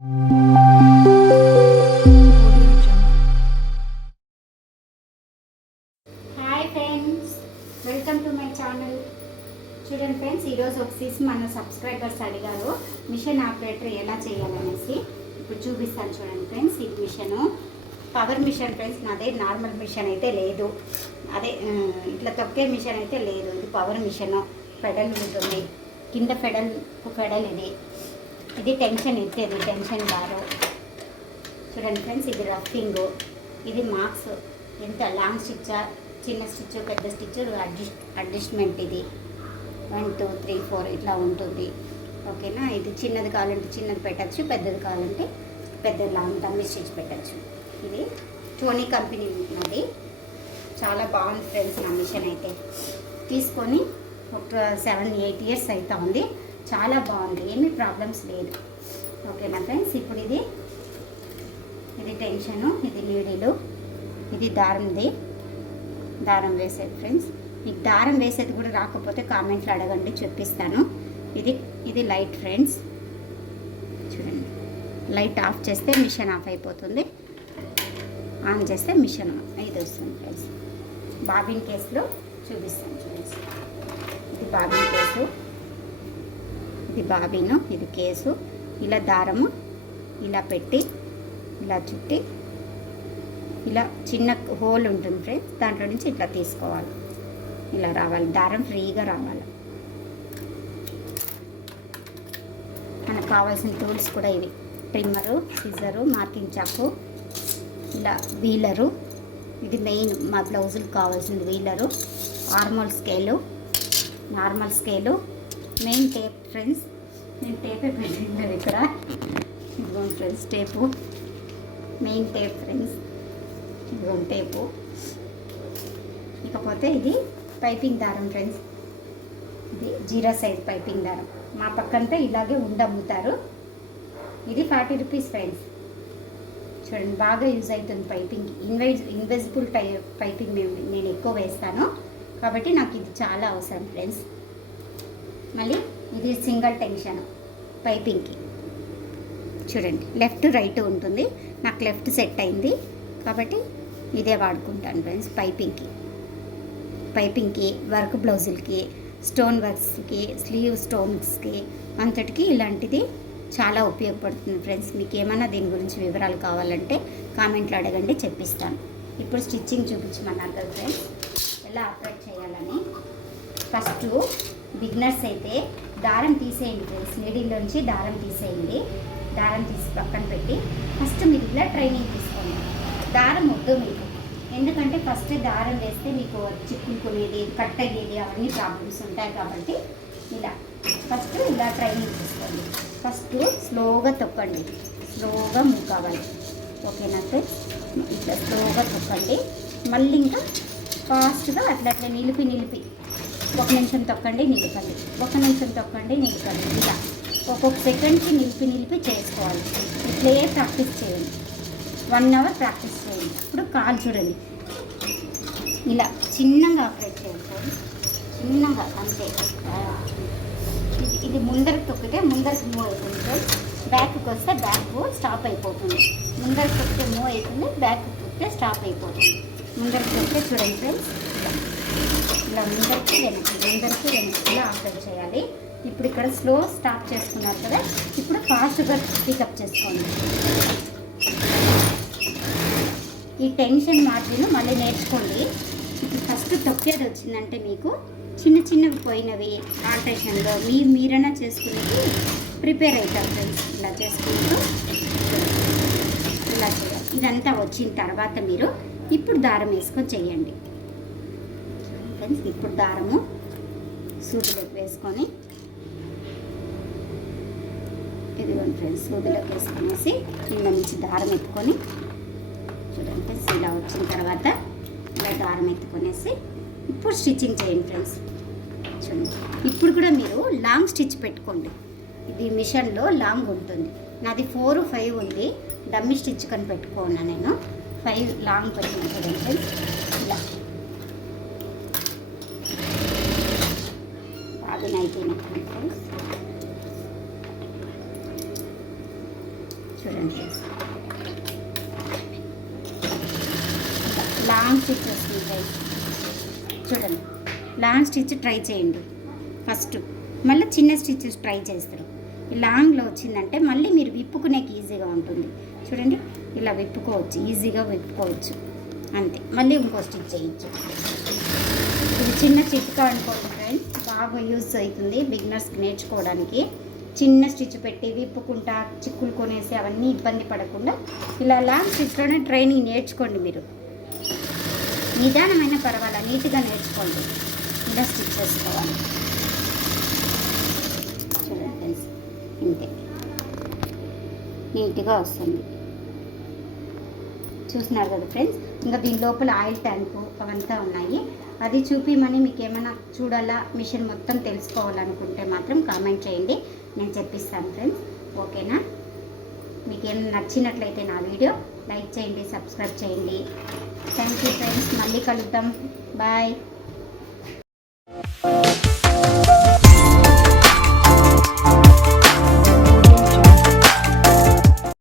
Hi friends, welcome to my channel. చూడండి friends, ఈరోజు వచ్చేసి మన సబ్స్క్రైబర్స్ అడిగారు మిషన్ ఆపరేటర్ ఎలా చేయాలనేసి. ఇప్పుడు చూపిస్తాను చూడండి ఫ్రెండ్స్. ఈ మిషను పవర్ మిషన్ ఫ్రెండ్స్. నాదే నార్మల్ మిషన్ అయితే లేదు, అదే ఇట్లా తొక్కే మిషన్ అయితే లేదు. ఇది పవర్ మిషను. పెడల్ ఉంటుంది కింద, పెడల్ ఇది టెన్షన్ ఎత్తేది, టెన్షన్ బారు. చూడండి ఫ్రెండ్స్, ఇది రఫింగ్, ఇది మార్క్స్, ఎంత లాంగ్ స్టిచ్, చిన్న స్టిచ్, పెద్ద స్టిచ్, అడ్జస్ట్మెంట్. ఇది 1 2 3 4 ఇట్లా ఉంటుంది. ఓకేనా. ఇది చిన్నది కావాలంటే చిన్నది పెట్టచ్చు, పెద్దది కావాలంటే పెద్ద లాంగ్ డమ్మీ స్టిచ్ పెట్టచ్చు. ఇది టోనీ కంపెనీ ఉన్నది. చాలా బాగుంది ఫ్రెండ్స్. నా మిషన్ అయితే తీసుకొని ఒక 7-8 ఇయర్స్ అవుతా ఉంది. చాలా బాగుంది, ఏమీ ప్రాబ్లమ్స్ లేదు. ఓకేనా ఫ్రెండ్స్. ఇప్పుడు ఇది టెన్షను, ఇది నీడిలు, ఇది దారం వేసేది ఫ్రెండ్స్. మీకు దారం వేసేది కూడా రాకపోతే కామెంట్లో అడగండి, చెప్పిస్తాను. ఇది లైట్ ఫ్రెండ్స్. చూడండి, లైట్ ఆఫ్ చేస్తే మిషన్ ఆఫ్ అయిపోతుంది, ఆన్ చేస్తే మిషన్ ఇది వస్తుంది ఫ్రెండ్స్. బాబిన్ కేసులో చూపిస్తాను చూడండి. ఇది బాబిన్ కేసు, ఇది బాబిను, ఇది కేసు. ఇలా దారము ఇలా పెట్టి ఇలా చుట్టి ఇలా చిన్న హోల్ ఉంటుంది ఫ్రెండ్స్, దాంట్లో నుంచి ఇట్లా తీసుకోవాలి. ఇలా రావాలి, దారం ఫ్రీగా రావాలి. మనకు కావాల్సిన టూల్స్ కూడా ఇవి: ట్రిమ్మరు, సిజరు, మార్కింగ్ చాకు, ఇలా వీలరు. ఇది మెయిన్ మా బ్లౌజులకు కావాల్సింది wheeler. Normal scale, main tape friends. నేను టేపే పెట్టింది ఇక్కడ. ఇదిగోండి friends tape, main tape friends. ఇదిగోండి టేపు. ఇకపోతే ఇది పైపింగ్ దారం ఫ్రెండ్స్. ఇది 0 సైజ్ పైపింగ్ దారం. మా పక్కంతా ఇలాగే అమ్ముతారు. ఇది 40 రూపీస్ ఫ్రెండ్స్. చూడండి, బాగా యూజ్ అవుతుంది పైపింగ్. ఇన్విజిబుల్ పైపింగ్ నేను ఎక్కువ వేస్తాను కాబట్టి నాకు ఇది చాలా అవసరం ఫ్రెండ్స్. మళ్ళీ ఇది సింగిల్ టెన్షన్ పైపింగ్కి. చూడండి, లెఫ్ట్ రైట్ ఉంటుంది. నాకు లెఫ్ట్ సెట్ అయింది కాబట్టి ఇదే వాడుకుంటాను ఫ్రెండ్స్. పైపింగ్కి, వర్క్ బ్లౌజులకి, స్టోన్ వర్క్స్కి, స్లీవ్ స్టోన్స్కి అంతటికి ఇలాంటిది చాలా ఉపయోగపడుతుంది ఫ్రెండ్స్. మీకు ఏమైనా దీని గురించి వివరాలు కావాలంటే కామెంట్లో అడగండి, చెప్పిస్తాను. ఇప్పుడు స్టిచ్చింగ్ చూపించమన్నారు కదా ఫ్రెండ్స్, ఎలా ఆపరేట్ చేయాలని. ఫస్ట్ బిగినర్స్ అయితే దారం తీసేయండి ఫ్రెండ్స్. నీడిల్లోంచి దారం తీసేయండి. దారం తీసి పక్కన పెట్టి ఫస్ట్ మీరు ఇలా ట్రైనింగ్ తీసుకోండి. దారం వద్దు మీకు, ఎందుకంటే ఫస్ట్ దారం వేస్తే మీకు చిక్కుకునేది, కట్ అయ్యేది, అవన్నీ ప్రాబ్లమ్స్ ఉంటాయి కాబట్టి ఇలా ఫస్ట్ ఇలా ట్రైనింగ్ తీసుకోండి. ఫస్ట్ స్లోగా తొక్కండి, స్లోగా మూవ్ కావాలి. ఓకేనా ఫ్రెండ్స్. ఇట్లా స్లోగా తొక్కండి. మళ్ళీ ఇంకా ఫాస్ట్గా అట్లా నిలిపి 1 నిమిషం తొక్కండి, నిలపండి, 1 నిమిషం తొక్కండి, నిలపండి. ఇలా ఒక్కొక్క సెకండ్కి నిలిపి చేసుకోవాలి. ఇట్లే ప్రాక్టీస్ చేయండి. 1 అవర్ ప్రాక్టీస్ చేయండి. ఇప్పుడు కాలు చూడండి, ఇలా చిన్నగా ఆపరేట్ చేయండి, చిన్నగా అంతే. ఇది ముందరకు తొక్కితే ముందరకు మూవ్ అవుతుంది, బ్యాక్కి వస్తే బ్యాక్ స్టాప్ అయిపోతుంది. ముందరకు తొక్కితే మూవ్ అవుతుంది, బ్యాక్ తొక్కితే స్టాప్ అయిపోతుంది. ముందరకు తొక్కితే చూడండి ఫ్రెండ్స్, ఇలా ముందరికి వెనక్కి ఇలా ఆపరేట్ చేయాలి. ఇప్పుడు ఇక్కడ స్లో స్టాప్ చేసుకున్నారు కదా, ఇప్పుడు ఫాస్ట్గా పికప్ చేసుకోండి. ఈ టెన్షన్ మార్జిన్ మళ్ళీ నేర్చుకోండి. ఇప్పుడు ఫస్ట్ తొక్కేది వచ్చిందంటే మీకు చిన్నవి పోయినవి ఆల్టరేషన్లో మీరైనా చేసుకునేది ప్రిపేర్ అవుతారు ఫ్రెండ్స్. ఇలా చేసుకుంటూ ఇలా చేయాలి. ఇదంతా వచ్చిన తర్వాత మీరు ఇప్పుడు దారం వేసుకొని చేయండి ఫ్రెండ్స్. ఇప్పుడు దారము సూదులోకి వేసుకొని, ఇదిగోండి ఫ్రెండ్స్, సూదులోకి వేసుకొనేసి కింద నుంచి దారం ఎత్తుకొని చూడండి ఫ్రెండ్స్. ఇలా వచ్చిన తర్వాత ఇలా దారం ఎత్తుకొనేసి ఇప్పుడు స్టిచ్చింగ్ చేయండి ఫ్రెండ్స్. చూడండి, ఇప్పుడు కూడా మీరు లాంగ్ స్టిచ్ పెట్టుకోండి. ఇది మిషన్లో లాంగ్ ఉంటుంది. నాది 4, 5 ఉంది. డమ్మీ స్టిచ్ కని పెట్టుకున్నా నేను. 5 లాంగ్ పెట్టిన చూడండి ఫ్రెండ్స్. ఇలా బాగా అయిపోయినట్టు ఫ్రెండ్స్. చూడండి ఫ్రెండ్స్, లాంగ్ స్టిచ్ వస్తుంది ఫ్రెండ్స్. చూడండి, లాంగ్ స్టిచ్ ట్రై చేయండి ఫస్ట్, మళ్ళీ చిన్న స్టిచెస్ ట్రై చేస్తారు. ఈ లాంగ్లో వచ్చిందంటే మళ్ళీ మీరు విప్పుకునేకి ఈజీగా ఉంటుంది. చూడండి, ఇలా విప్పుకోవచ్చు, ఈజీగా విప్పుకోవచ్చు అంతే. మళ్ళీ ఇంకో స్టిచ్ చేయొచ్చు. ఇది చిన్న చిట్కా అనుకోండి ఫ్రెండ్స్, బాగా యూజ్ అవుతుంది బిగినర్స్కి నేర్చుకోవడానికి. చిన్న స్టిచ్ పెట్టి విప్పుకుంటా చిక్కులు కొనేసి అవన్నీ ఇబ్బంది పడకుండా ఇలా లాంగ్ స్టిచ్లోనే ట్రైనింగ్ నేర్చుకోండి. మీరు నిదానమైన పర్వాలా, నీట్గా నేర్చుకోండి. ఇలా స్టిచ్ చేసుకోవాలి. చూడండి ఫ్రెండ్స్, ఇంతే నీట్గా వస్తుంది. చూస్తున్నారు కదా ఫ్రెండ్స్. ఇంకా దీని లోపల ఆయిల్ ట్యాంకు అవంతా ఉన్నాయి. అది చూపిమని మీకు ఏమైనా చూడాలా, మిషన్ మొత్తం తెలుసుకోవాలనుకుంటే మాత్రం కామెంట్ చేయండి, నేను చెప్పిస్తాను ఫ్రెండ్స్. ఓకేనా? మీకు ఏం నచ్చినట్లయితే నా వీడియో లైక్ చేయండి, సబ్స్క్రైబ్ చేయండి. థ్యాంక్ యూ ఫ్రెండ్స్, మళ్ళీ కలుద్దాం. బాయ్.